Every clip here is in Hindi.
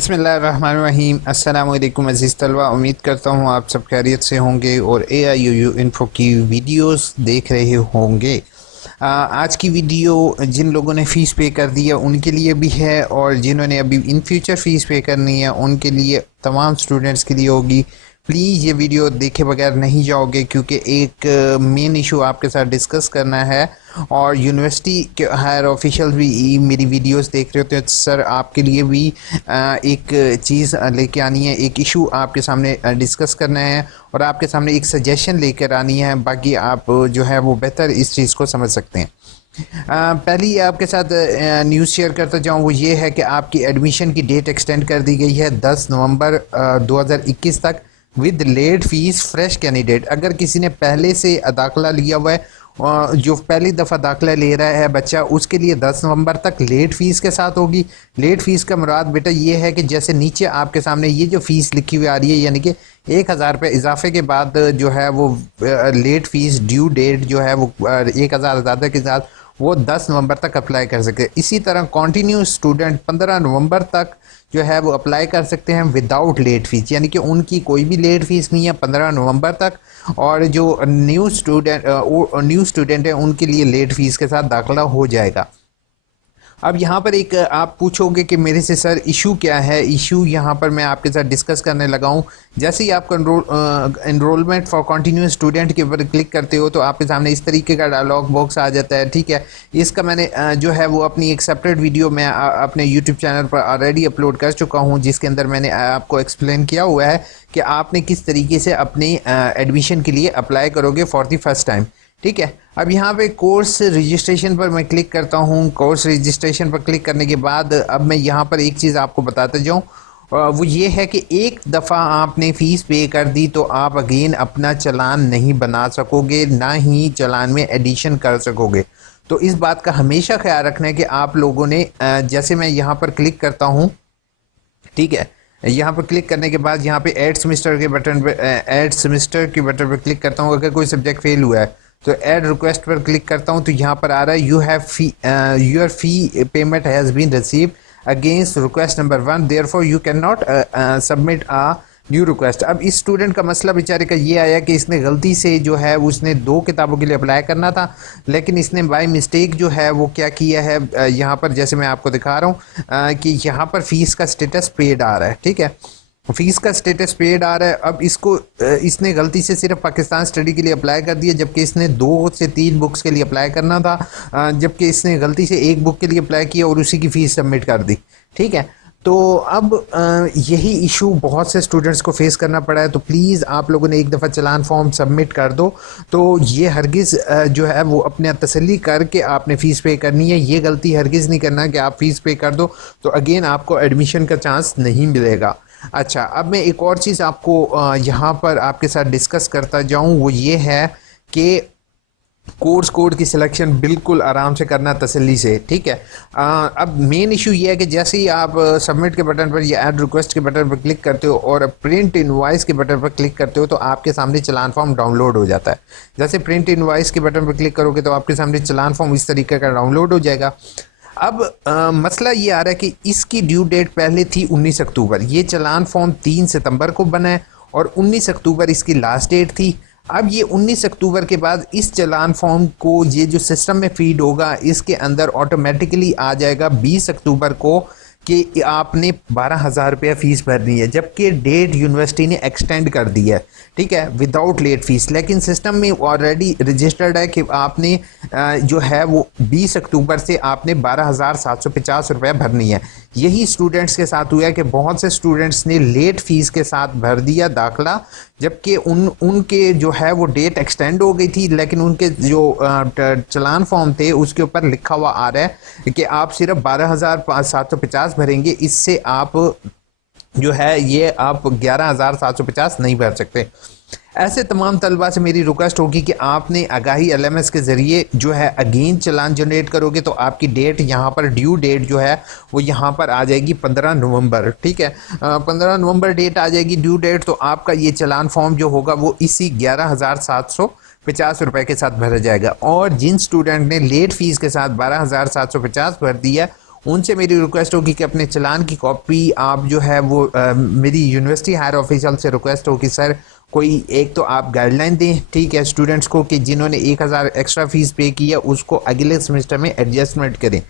बिस्मिल्लाहिर्रहमानिर्रहीम। अस्सलाम वालेकुम अज़ीज़ तलबा, उम्मीद करता हूँ आप सब खैरियत से होंगे और AIOU इन्फो की वीडियोस देख रहे होंगे। आज की वीडियो जिन लोगों ने फ़ीस पे कर दी है उनके लिए भी है, और जिन्होंने अभी इन फ्यूचर फ़ीस पे करनी है उनके लिए, तमाम स्टूडेंट्स के लिए होगी। प्लीज़ ये वीडियो देखे बगैर नहीं जाओगे, क्योंकि एक मेन इशू आपके साथ डिस्कस करना है। और यूनिवर्सिटी के हायर ऑफिशियल भी मेरी वीडियोस देख रहे होते हैं, सर आपके लिए भी एक चीज़ लेके आनी है, एक इशू आपके सामने डिस्कस करना है और आपके सामने एक सजेशन लेकर आनी है। बाकी आप जो है वो बेहतर इस चीज़ को समझ सकते हैं। पहली आपके साथ न्यूज़ शेयर करता जाऊँ, वो ये है कि आपकी एडमिशन की डेट एक्सटेंड कर दी गई है 10 नवंबर 2021 तक with late fees fresh candidate. अगर किसी ने पहले से दाखिला लिया हुआ है, जो पहली दफ़ा दाखिला ले रहा है बच्चा, उसके लिए 10 नवंबर तक लेट फ़ीस के साथ होगी। लेट फ़ीस का मुराद बेटा ये है कि जैसे नीचे आपके सामने ये जो फ़ीस लिखी हुई आ रही है, यानी कि 1000 रुपये इजाफे के बाद जो है वो लेट फ़ीस ड्यू डेट जो है वो 1000 ज़्यादा के साथ वो 10 नवंबर तक अप्लाई कर सकते हैं। इसी तरह कंटिन्यू स्टूडेंट 15 नवंबर तक जो है वो अप्लाई कर सकते हैं विदाउट लेट फ़ीस, यानी कि उनकी कोई भी लेट फ़ीस नहीं है 15 नवंबर तक। और जो न्यू स्टूडेंट है उनके लिए लेट फ़ीस के साथ दाखिला हो जाएगा। अब यहाँ पर एक आप पूछोगे कि मेरे से सर इशू क्या है। इशू यहाँ पर मैं आपके साथ डिस्कस करने लगा हूँ। जैसे ही आप एनरोलमेंट फॉर कंटिन्यूस स्टूडेंट के ऊपर क्लिक करते हो तो आपके सामने इस तरीके का डायलॉग बॉक्स आ जाता है। ठीक है, इसका मैंने जो है वो अपनी एक सेपरेट वीडियो मैं अपने यूट्यूब चैनल पर ऑलरेडी अपलोड कर चुका हूँ, जिसके अंदर मैंने आपको एक्सप्लेन किया हुआ है कि आपने किस तरीके से अपनी एडमिशन के लिए अप्लाई करोगे फॉर द फर्स्ट टाइम। ठीक है, अब यहाँ पे कोर्स रजिस्ट्रेशन पर मैं क्लिक करता हूँ। कोर्स रजिस्ट्रेशन पर क्लिक करने के बाद अब मैं यहाँ पर एक चीज़ आपको बताते जाऊँ, वो ये है कि एक दफ़ा आपने फ़ीस पे कर दी तो आप अगेन अपना चालान नहीं बना सकोगे, ना ही चालान में एडिशन कर सकोगे। तो इस बात का हमेशा ख्याल रखना है कि आप लोगों ने जैसे मैं यहाँ पर क्लिक करता हूँ, ठीक है, यहाँ पर क्लिक करने के बाद यहाँ पे ऐड सेमेस्टर के बटन पर पर क्लिक करता हूँ। अगर कोई सब्जेक्ट फेल हुआ है तो ऐड रिक्वेस्ट पर क्लिक करता हूँ, तो यहाँ पर आ रहा है your fee payment has been received against request number 1, therefore you can not submit a new request. अब इस स्टूडेंट का मसला बेचारे का ये आया कि इसने गलती से जो है उसने 2 किताबों के लिए अप्लाई करना था, लेकिन इसने बाय मिस्टेक जो है वो क्या किया है, यहाँ पर जैसे मैं आपको दिखा रहा हूँ कि यहाँ पर फ़ीस का स्टेटस पेड आ रहा है। ठीक है, फ़ीस का स्टेटस पेड आ रहा है। अब इसने गलती से सिर्फ पाकिस्तान स्टडी के लिए अप्लाई कर दिया, जबकि इसने 2 से 3 बुक्स के लिए अप्लाई करना था, जबकि इसने गलती से 1 बुक के लिए अप्लाई किया और उसी की फ़ीस सबमिट कर दी। ठीक है, तो अब यही इशू बहुत से स्टूडेंट्स को फेस करना पड़ा है। तो प्लीज़ आप लोगों ने एक दफ़ा चालान फॉर्म सबमिट कर दो। तो ये हरगिज़ जो है वो अपने तसल्ली करके आपने फ़ीस पे करनी है। ये गलती हरगिज़ नहीं करना कि आप फ़ीस पे कर दो तो अगेन आपको एडमिशन का चांस नहीं मिलेगा। अच्छा, अब मैं एक और चीज़ आपको यहाँ पर आपके साथ डिस्कस करता जाऊँ, वो ये है कि कोर्स कोड की सिलेक्शन बिल्कुल आराम से करना, तसल्ली से। ठीक है, अब मेन इशू ये है कि जैसे ही आप सबमिट के बटन पर या ऐड रिक्वेस्ट के बटन पर क्लिक करते हो और प्रिंट इनवॉइस के बटन पर क्लिक करते हो तो आपके सामने चालान फॉर्म डाउनलोड हो जाता है। जैसे प्रिंट इनवॉइस के बटन पर क्लिक करोगे तो आपके सामने चालान फॉर्म इस तरीके का डाउनलोड हो जाएगा। अब मसला ये आ रहा है कि इसकी ड्यू डेट पहले थी 19 अक्टूबर। ये चालान फॉर्म 3 सितंबर को बना है और 19 अक्टूबर इसकी लास्ट डेट थी। अब ये 19 अक्टूबर के बाद इस चालान फॉर्म को ये जो सिस्टम में फीड होगा इसके अंदर ऑटोमेटिकली आ जाएगा 20 अक्टूबर को कि आपने 12,000 रुपया फ़ीस भरनी है, जबकि डेट यूनिवर्सिटी ने एक्सटेंड कर दी है। ठीक है, विदाउट लेट फ़ीस, लेकिन सिस्टम में ऑलरेडी रजिस्टर्ड है कि आपने जो है वो 20 अक्टूबर से आपने 12,750 रुपया भरनी है। यही स्टूडेंट्स के साथ हुआ है कि बहुत से स्टूडेंट्स ने लेट फ़ीस के साथ भर दिया दाखिला, जबकि उनके जो है वो डेट एक्सटेंड हो गई थी, लेकिन उनके जो चालान फॉर्म थे उसके ऊपर लिखा हुआ आ रहा है कि आप सिर्फ 12,750 भरेंगे, इससे आप जो है ये आप 11,750 नहीं भर सकते। ऐसे तमाम तलबा से मेरी रिक्वेस्ट होगी कि आपने आगाही LMS के ज़रिए जो है अगेन चालान जनरेट करोगे तो आपकी डेट यहाँ पर ड्यू डेट जो है वो यहाँ पर आ जाएगी 15 नवंबर। ठीक है, 15 नवंबर डेट आ जाएगी ड्यू डेट। तो आपका ये चालान फॉर्म जो होगा वो इसी 11,750 रुपये के साथ भरा जाएगा। और जिन स्टूडेंट ने लेट फ़ीस के साथ 12,750 भर दिया उनसे मेरी रिक्वेस्ट होगी कि अपने चलान की कॉपी आप जो है वो मेरी यूनिवर्सिटी हायर ऑफिशियल से रिक्वेस्ट होगी सर कोई एक तो आप गाइडलाइन दें, ठीक है, स्टूडेंट्स को कि जिन्होंने 1000 एक्स्ट्रा फीस पे की है उसको अगले सेमेस्टर में एडजस्टमेंट करें।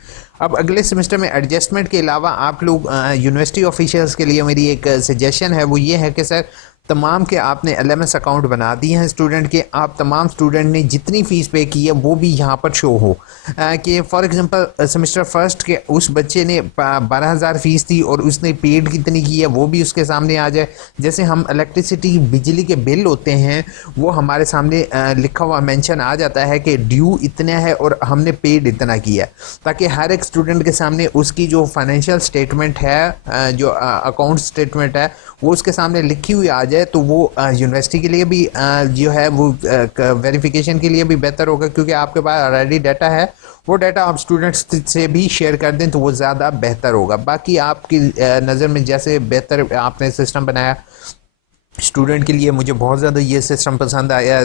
अब अगले सेमेस्टर में एडजस्टमेंट के अलावा आप लोग यूनिवर्सिटी ऑफिशियल्स के लिए मेरी एक सजेशन है, वो ये है कि सर तमाम के आपने एलएमएस अकाउंट बना दिए हैं स्टूडेंट के, आप तमाम स्टूडेंट ने जितनी फ़ीस पे की है वो भी यहाँ पर शो हो कि फॉर एग्जांपल सेमेस्टर फर्स्ट के उस बच्चे ने 12,000 फ़ीस थी और उसने पेड कितनी की है वो भी उसके सामने आ जाए। जैसे हम इलेक्ट्रिसिटी बिजली के बिल होते हैं वो हमारे सामने लिखा हुआ मेंशन आ जाता है कि ड्यू इतना है और हमने पेड इतना किया है, ताकि हर एक स्टूडेंट के सामने उसकी जो फाइनेंशियल स्टेटमेंट है, जो अकाउंट स्टेटमेंट है वो उसके सामने लिखी हुई आ जाए, तो वो यूनिवर्सिटी के लिए भी जो है वो वेरिफिकेशन के लिए भी बेहतर होगा, क्योंकि आपके पास ऑलरेडी डाटा है, वो डाटा आप स्टूडेंट्स से भी शेयर कर दें तो वो ज़्यादा बेहतर होगा। बाकी आपकी नज़र में जैसे बेहतर आपने सिस्टम बनाया स्टूडेंट के लिए, मुझे बहुत ज़्यादा ये सिस्टम पसंद आया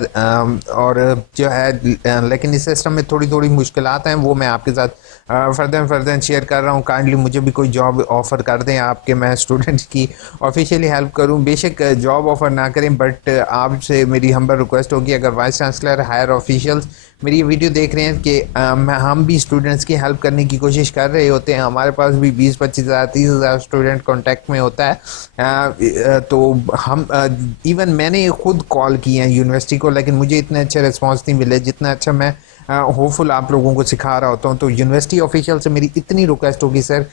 और जो है लेकिन इस सिस्टम में थोड़ी थोड़ी मुश्किलात हैं, वो मैं आपके साथ फर्दर शेयर कर रहा हूँ। काइंडली मुझे भी कोई जॉब ऑफ़र कर दें आपके, मैं स्टूडेंट्स की ऑफिशियली हेल्प करूँ। बेशक जॉब ऑफ़र ना करें, बट आपसे मेरी हम्बल रिक्वेस्ट होगी अगर वाइस चांसलर हायर ऑफिशियल्स मेरी ये वीडियो देख रहे हैं कि हम भी स्टूडेंट्स की हेल्प करने की कोशिश कर रहे होते हैं, हमारे पास भी 20-25 हज़ार 30 हज़ार स्टूडेंट कांटेक्ट में होता है, तो हम इवन मैंने खुद कॉल किए हैं यूनिवर्सिटी को, लेकिन मुझे इतने अच्छे रिस्पांस नहीं मिले जितना अच्छा मैं होपफुल आप लोगों को सिखा रहा होता हूँ। तो यूनिवर्सिटी ऑफिशियल से मेरी इतनी रिक्वेस्ट होगी सर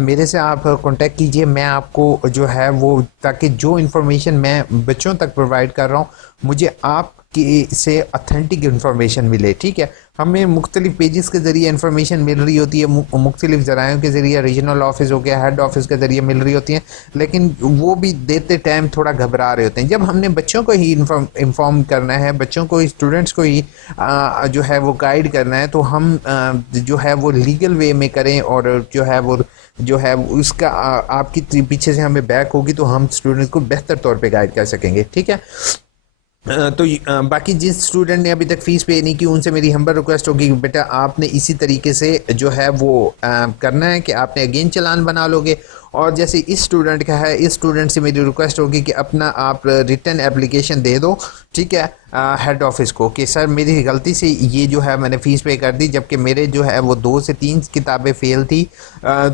मेरे से आप कांटेक्ट कीजिए, मैं आपको जो है वो, ताकि जो इन्फॉर्मेशन मैं बच्चों तक प्रोवाइड कर रहा हूँ मुझे आप से ऑथेंटिक इन्फॉर्मेशन मिले, ठीक है। हमें मुख्तलिफ पेजेस के ज़रिए इन्फॉर्मेशन मिल रही होती है, मुख्तलिफ ज़रायों के ज़रिए, रीजनल ऑफिस हो गया, हेड ऑफिस के ज़रिए मिल रही होती हैं, लेकिन वो भी देते टाइम थोड़ा घबरा रहे होते हैं। जब हमने बच्चों को ही इन्फॉर्म करना है, बच्चों को, स्टूडेंट्स को ही जो है वो गाइड करना है, तो हम जो है वो लीगल वे में करें, और जो है उसका आपकी पीछे से हमें बैक होगी तो हम स्टूडेंट्स को बेहतर तौर पे गाइड कर सकेंगे, ठीक है। तो बाकी जिस स्टूडेंट ने अभी तक फ़ीस पे नहीं की उनसे मेरी हम्बल रिक्वेस्ट होगी कि बेटा आपने इसी तरीके से जो है वो करना है कि आपने अगेन चालान बना लोगे। और जैसे इस स्टूडेंट का है, इस स्टूडेंट से मेरी रिक्वेस्ट होगी कि अपना आप रिटन एप्लीकेशन दे दो, ठीक है, हेड ऑफिस को, कि सर मेरी गलती से ये जो है मैंने फ़ीस पे कर दी, जबकि मेरे जो है वो 2 से 3 किताबें फ़ेल थी।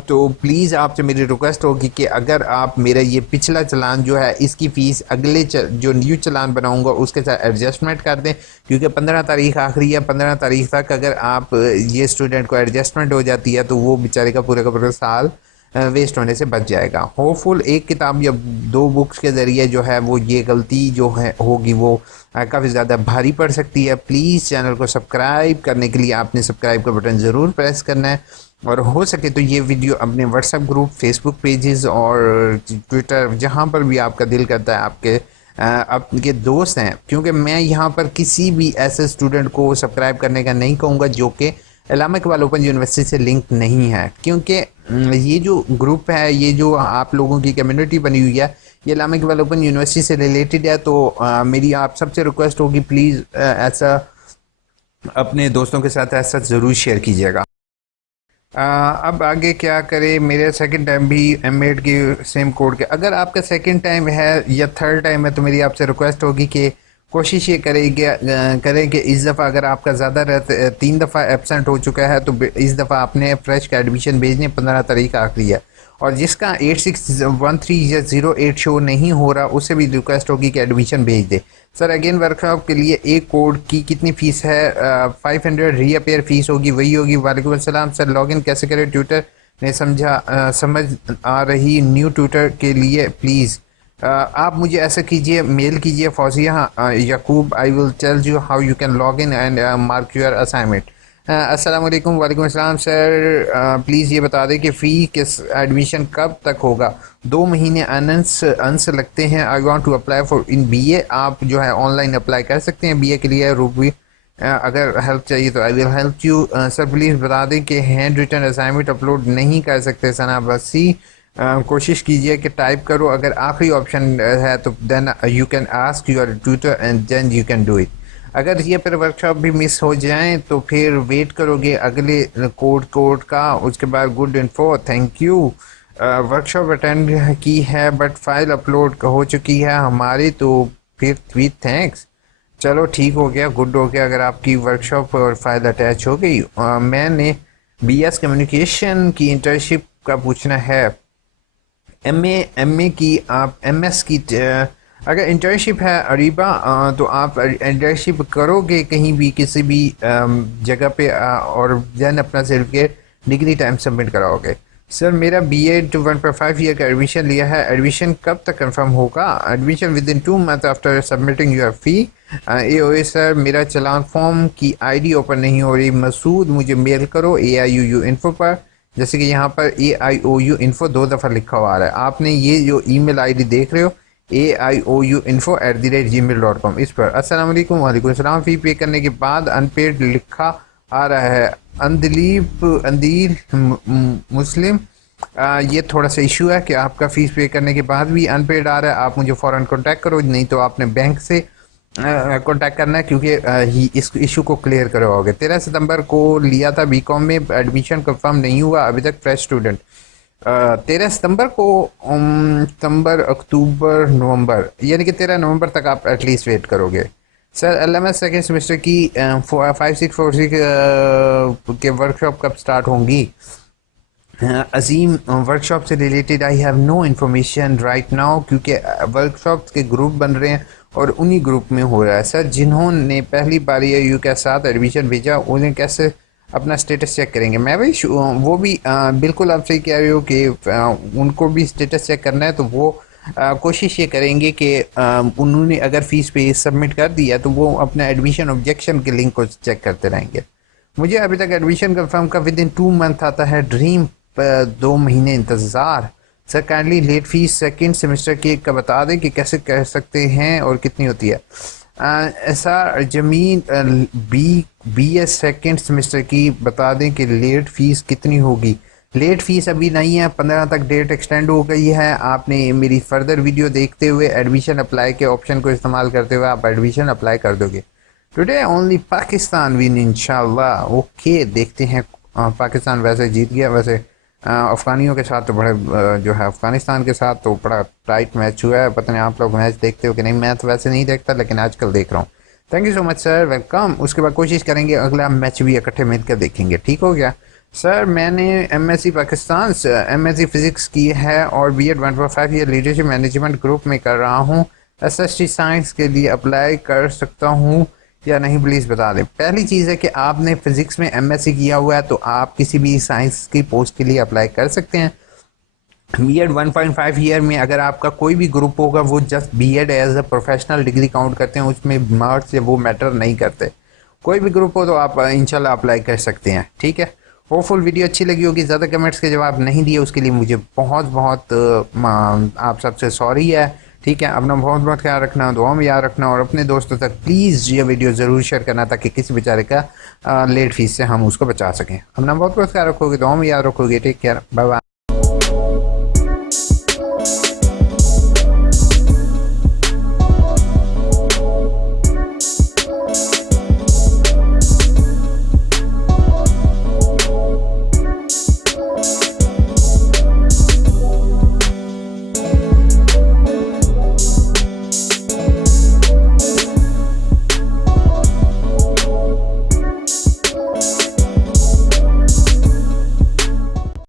तो प्लीज़ आपसे मेरी रिक्वेस्ट होगी कि अगर आप मेरा ये पिछला चालान जो है इसकी फ़ीस अगले जो न्यू चालान बनाऊँगा उसके साथ एडजस्टमेंट कर दें, क्योंकि 15 तारीख आखिरी है। 15 तारीख तक अगर आप ये स्टूडेंट को एडजस्टमेंट हो जाती है तो वो बेचारे का पूरा साल वेस्ट होने से बच जाएगा। होपफुल एक किताब या 2 बुक्स के ज़रिए जो है वो ये गलती जो है होगी वो काफ़ी ज़्यादा भारी पड़ सकती है। प्लीज़ चैनल को सब्सक्राइब करने के लिए आपने सब्सक्राइब का बटन ज़रूर प्रेस करना है, और हो सके तो ये वीडियो अपने व्हाट्सएप ग्रुप, फेसबुक पेजेस और ट्विटर, जहाँ पर भी आपका दिल करता है आपके दोस्त हैं, क्योंकि मैं यहाँ पर किसी भी ऐसे स्टूडेंट को सब्सक्राइब करने का नहीं कहूँगा जो कि अल्लामा इकबाल ओपन यूनिवर्सिटी से लिंक नहीं है, क्योंकि ये जो ग्रुप है, ये जो आप लोगों की कम्युनिटी बनी हुई है, ये अल्लामा इकबाल ओपन यूनिवर्सिटी से रिलेटेड है। तो मेरी आप सबसे रिक्वेस्ट होगी प्लीज़ ऐसा अपने दोस्तों के साथ ऐसा ज़रूर शेयर कीजिएगा। अब आगे क्या करें, मेरे सेकंड टाइम भी m.ed की सेम कोड के, अगर आपका सेकंड टाइम है या थर्ड टाइम है तो मेरी आपसे रिक्वेस्ट होगी कि कोशिश ये करें कि इस दफ़ा अगर आपका ज़्यादा 3 दफ़ा एब्सेंट हो चुका है तो इस दफ़ा आपने फ्रेश का एडमिशन भेजने, 15 तारीख आखिरी है। और जिसका 8613 या 08 शो नहीं हो रहा उससे भी रिक्वेस्ट होगी कि एडमिशन भेज दे। सर अगेन वर्कशॉप के लिए एक कोड की कितनी फ़ीस है? 500 रीअपेयर फ़ीस होगी, वही होगी। वालेकुम अस्सलाम सर, लॉगिन कैसे करें? ट्विटर ने समझ आ रही, न्यू ट्विटर के लिए प्लीज़ आप मुझे ऐसा कीजिए, मेल कीजिए Fauzia Yakub, I will tell you how you can log in and mark your assignment. अस्सलाम वालेकुम। वालेकुम अस्सलाम सर, प्लीज़ ये बता दें कि फ़ी किस एडमिशन कब तक होगा? 2 महीने अंस लगते हैं। I want to apply for in BA। आप जो है ऑनलाइन अप्लाई कर सकते हैं BA के लिए। रूबी अगर हेल्प चाहिए तो I will help you. Sir please बता दें कि हैंड रिटन असाइनमेंट अपलोड नहीं कर सकते सना बसी। कोशिश कीजिए कि टाइप करो, अगर आखिरी ऑप्शन है तो then you can ask your tutor and then you can do it. अगर ये फिर वर्कशॉप भी मिस हो जाए तो फिर वेट करोगे अगले कोड का, उसके बाद good info, thank you. Workshop attend की है बट फाइल अपलोड हो चुकी है हमारी, तो फिर विथ थैंक्स। चलो ठीक हो गया, गुड हो गया अगर आपकी वर्कशॉप और फाइल अटैच हो गई। मैंने बीएस कम्युनिकेशन की इंटर्नशिप का पूछना है। एमए की आप एमएस की अगर इंटर्नशिप है अरीबा, तो आप इंटर्नशिप करोगे कहीं भी किसी भी जगह पे, और देन अपना सर्टिफिकेट डिग्री टाइम सबमिट कराओगे। सर मेरा B.ed 1.5 ईयर का एडमिशन लिया है, एडमिशन कब तक कंफर्म होगा? Admission with in 2 month after submitting your fee. A sir मेरा चलान फॉर्म की आईडी ओपन नहीं हो रही, मसूद मुझे मेल करो AIOUINFO पर। जैसे कि यहाँ पर AIOUINFO 2 दफ़ा लिखा हुआ आ रहा है, आपने ये जो ईमेल आईडी देख रहे हो AIOUINFO@gmail.com, इस पर। अस्सलाम वालेकुम। वालेकुम सलाम। फ़ी पे करने के बाद अनपेड लिखा आ रहा है। अंदील मुस्लिम, ये थोड़ा सा इशू है कि आपका फ़ीस पे करने के बाद भी अनपेड आ रहा है। आप मुझे फ़ौरन कांटेक्ट करो, नहीं तो आपने बैंक से कांटेक्ट करना है, क्योंकि इस इशू को क्लियर करवाओगे। 13 सितंबर को लिया था बीकॉम में, एडमिशन कंफर्म नहीं हुआ अभी तक, फ्रेश स्टूडेंट। 13 सितंबर को, सितंबर अक्टूबर नवंबर, यानी कि 13 नवंबर तक आप एटलीस्ट वेट करोगे। सर LMS सेकेंड सेमेस्टर की 5646 के वर्कशॉप कब स्टार्ट होंगी? अजीम, वर्कशॉप से related I have no information right now, क्योंकि वर्कशॉप के ग्रुप बन रहे हैं और उन्हीं ग्रुप में हो रहा है। सर जिन्होंने पहली बार AIU के साथ एडमिशन भेजा उन्हें कैसे अपना स्टेटस चेक करेंगे? मैं भाई वो भी बिल्कुल आप सही कह रहे हो कि उनको भी स्टेटस चेक करना है, तो वो कोशिश ये करेंगे कि उन्होंने अगर फ़ीस पे सबमिट कर दिया तो वो अपना एडमिशन ऑब्जेक्शन के लिंक को चेक करते रहेंगे। मुझे अभी तक एडमिशन कंफर्म का विद इन 2 मंथ आता है, ड्रीम 2 महीने इंतज़ार। Sir kindly let fees second semester की का बता दें कि कैसे कर सकते हैं और कितनी होती है? ऐसा जमीन BS सेकेंड सेमेस्टर की बता दें कि लेट फ़ीस कितनी होगी? लेट फ़ीस अभी नहीं है, 15 तक डेट एक्सटेंड हो गई है। आपने मेरी फर्दर वीडियो देखते हुए एडमिशन अप्लाई के ऑप्शन को इस्तेमाल करते हुए आप एडमिशन अप्लाई कर दोगे। टुडे ओनली पाकिस्तान विन इंशाल्लाह। ओके, देखते हैं। पाकिस्तान वैसे जीत गया, वैसे अफ़गानियों के साथ तो बड़े जो है अफ़गानिस्तान के साथ तो बड़ा टाइट मैच हुआ है। पता नहीं आप लोग मैच देखते हो कि नहीं, मैं तो वैसे नहीं देखता लेकिन आजकल देख रहा हूँ। Thank you so much sir, welcome. उसके बाद कोशिश करेंगे अगला मैच भी इकट्ठे मिलकर देखेंगे, ठीक हो गया? सर मैंने MSc पाकिस्तान से MSc फ़िज़िक्स की है और B.ed 1.5 year leadership management group में कर रहा हूँ। SST साइंस के लिए अप्लाई कर सकता हूँ या नहीं, प्लीज़ बता दें। पहली चीज़ है कि आपने फ़िज़िक्स में MSc किया हुआ है तो आप किसी भी साइंस की पोस्ट के लिए अप्लाई कर सकते हैं। B.ed 1.5 ईयर में अगर आपका कोई भी ग्रुप होगा वो just B.ed as a professional degree count करते हैं, उसमें मार्क्स या वो मैटर नहीं करते। कोई भी ग्रुप हो तो आप इंशाल्लाह अप्लाई कर सकते हैं, ठीक है? होपफुल वीडियो अच्छी लगी होगी। ज़्यादा कमेंट्स के जवाब नहीं दिए उसके लिए मुझे बहुत बहुत आप सबसे सॉरी है, ठीक है? अपना बहुत बहुत ख्याल रखना, दुआ में याद रखना और अपने दोस्तों तक प्लीज़ ये वीडियो ज़रूर शेयर करना ताकि किसी बेचारे का लेट फीस से हम उसको बचा सकें। अपना बहुत बहुत ख्याल रखोगे, दुआ में याद रखोगे। Take care, bye bye.